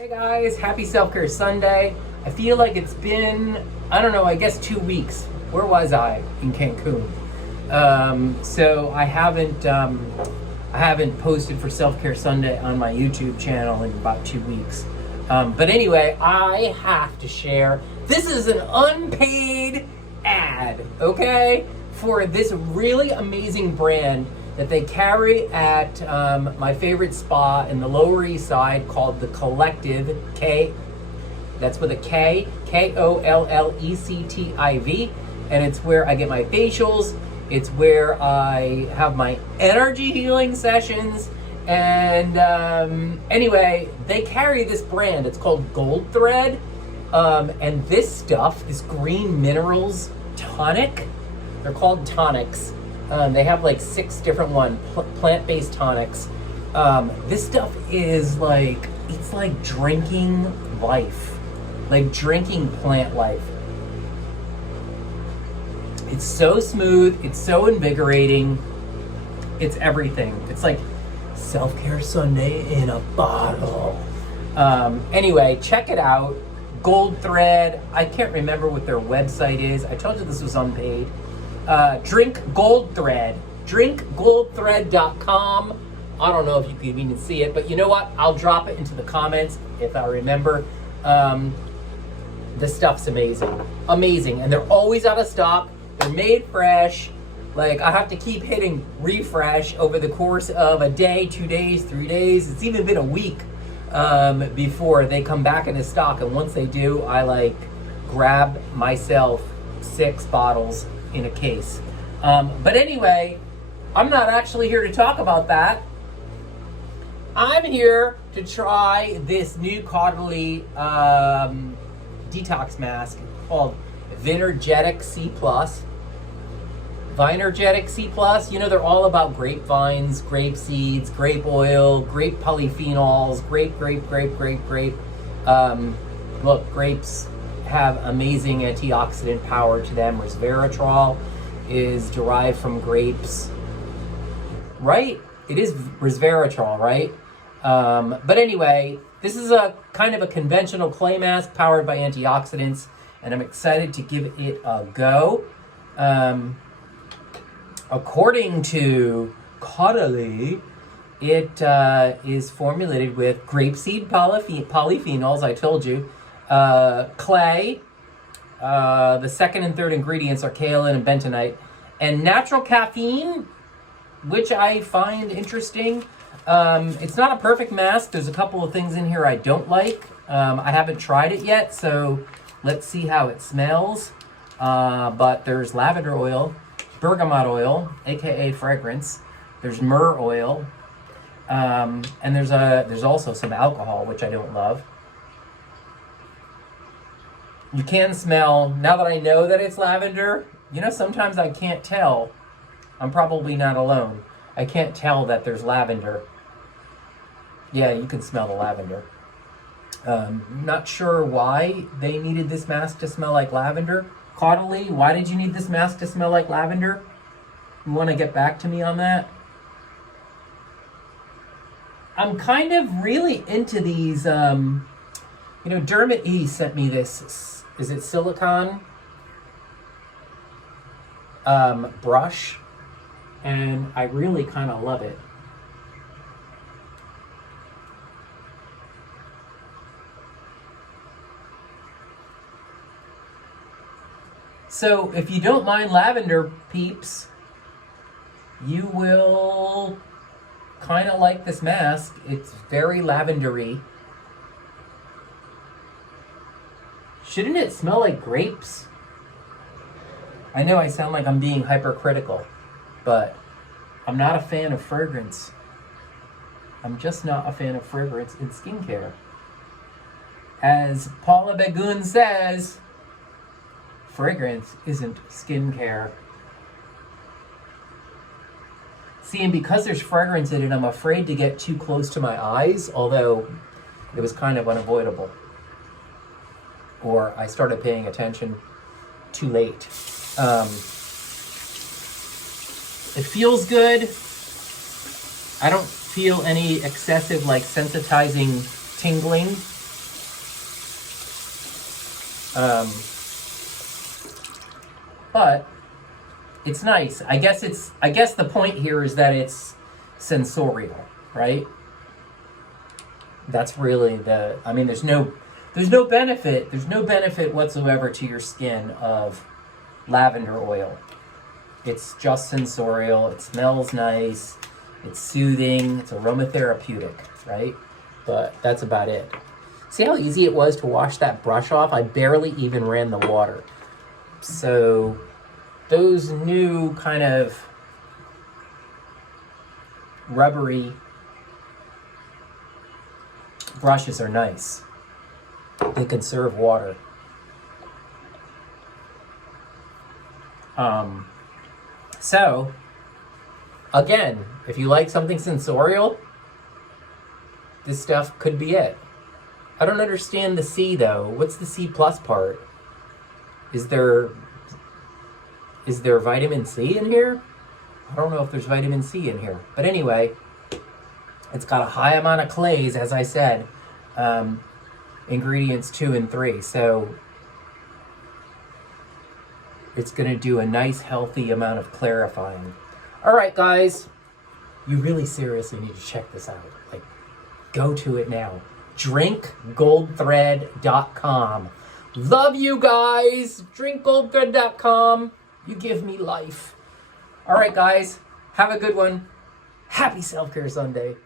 Hey guys, happy Self-Care Sunday. I feel like it's been, I don't know, I guess 2 weeks. Where was I? In Cancun. So I haven't posted for Self-Care Sunday on my YouTube channel in about 2 weeks. But anyway, I have to share, this is an unpaid ad, okay? For this really amazing brand that they carry at my favorite spa in the Lower East Side called The Collective, that's with a K, Kollectiv, and it's where I get my facials, it's where I have my energy healing sessions, and anyway, they carry this brand, it's called Gold Thread, and this stuff, this green minerals tonic, they're called tonics. They have like 6 different plant-based tonics. This stuff is like, it's like drinking life, like drinking plant life. It's so smooth, it's so invigorating, it's everything. It's like Self-Care Sunday in a bottle. Anyway, check it out. Gold Thread, I can't remember what their website is. I told you this was unpaid. Drink Gold Thread, drinkgoldthread.com. I don't know if you can even see it, but you know what? I'll drop it into the comments if I remember. This stuff's amazing, amazing. And they're always out of stock. They're made fresh. Like, I have to keep hitting refresh over the course of a day, 2 days, 3 days. It's even been a week before they come back into stock. And once they do, I like grab myself 6 bottles in a case. But anyway, I'm not actually here to talk about that. I'm here to try this new Caudalie detox mask called Vinergetic C+. Vinergetic C+, you know, they're all about grapevines, grape seeds, grape oil, grape polyphenols, grape. Look, grapes have amazing antioxidant power to them. Resveratrol is derived from grapes, right? It is resveratrol, right? But anyway, this is a kind of a conventional clay mask powered by antioxidants, and I'm excited to give it a go. According to Caudalie, it is formulated with grapeseed polyphenols, I told you, clay, the second and third ingredients are kaolin and bentonite, and natural caffeine, which I find interesting. It's not a perfect mask. There's a couple of things in here I don't like. I haven't tried it yet, so let's see how it smells. But there's lavender oil, bergamot oil, aka fragrance. There's myrrh oil, and there's also some alcohol, which I don't love. You can smell, now that I know that it's lavender, you know, sometimes I can't tell. I'm probably not alone. I can't tell that there's lavender. Yeah, you can smell the lavender. Not sure why they needed this mask to smell like lavender. Caudalie, why did you need this mask to smell like lavender? You want to get back to me on that? I'm kind of really into these, you know, Dermot E sent me this, is it silicone brush, and I really kind of love it. So if you don't mind lavender, peeps, you will kind of like this mask. It's very lavendery. Shouldn't it smell like grapes? I know I sound like I'm being hypercritical, but I'm not a fan of fragrance. I'm just not a fan of fragrance in skincare. As Paula Begun says, fragrance isn't skincare. See, and because there's fragrance in it, I'm afraid to get too close to my eyes, although it was kind of unavoidable. Or I started paying attention too late. It feels good. I don't feel any excessive, like, sensitizing tingling. But it's nice. I guess the point here is that it's sensorial, right? That's really I mean, there's no benefit whatsoever to your skin of lavender oil. It's just sensorial. It smells nice. It's soothing. It's aromatherapeutic, right? But that's about it. See how easy it was to wash that brush off? I barely even ran the water. So those new kind of rubbery brushes are nice. They conserve water. So, again, if you like something sensorial, this stuff could be it. I don't understand the C though. What's the C plus part? Is there vitamin C in here? I don't know if there's vitamin C in here. But anyway, it's got a high amount of clays, as I said. Ingredients 2 and 3. So it's going to do a nice, healthy amount of clarifying. All right, guys. You really seriously need to check this out. Like, go to it now. drinkgoldthread.com. Love you guys. drinkgoldthread.com. You give me life. All right, guys. Have a good one. Happy Self-Care Sunday.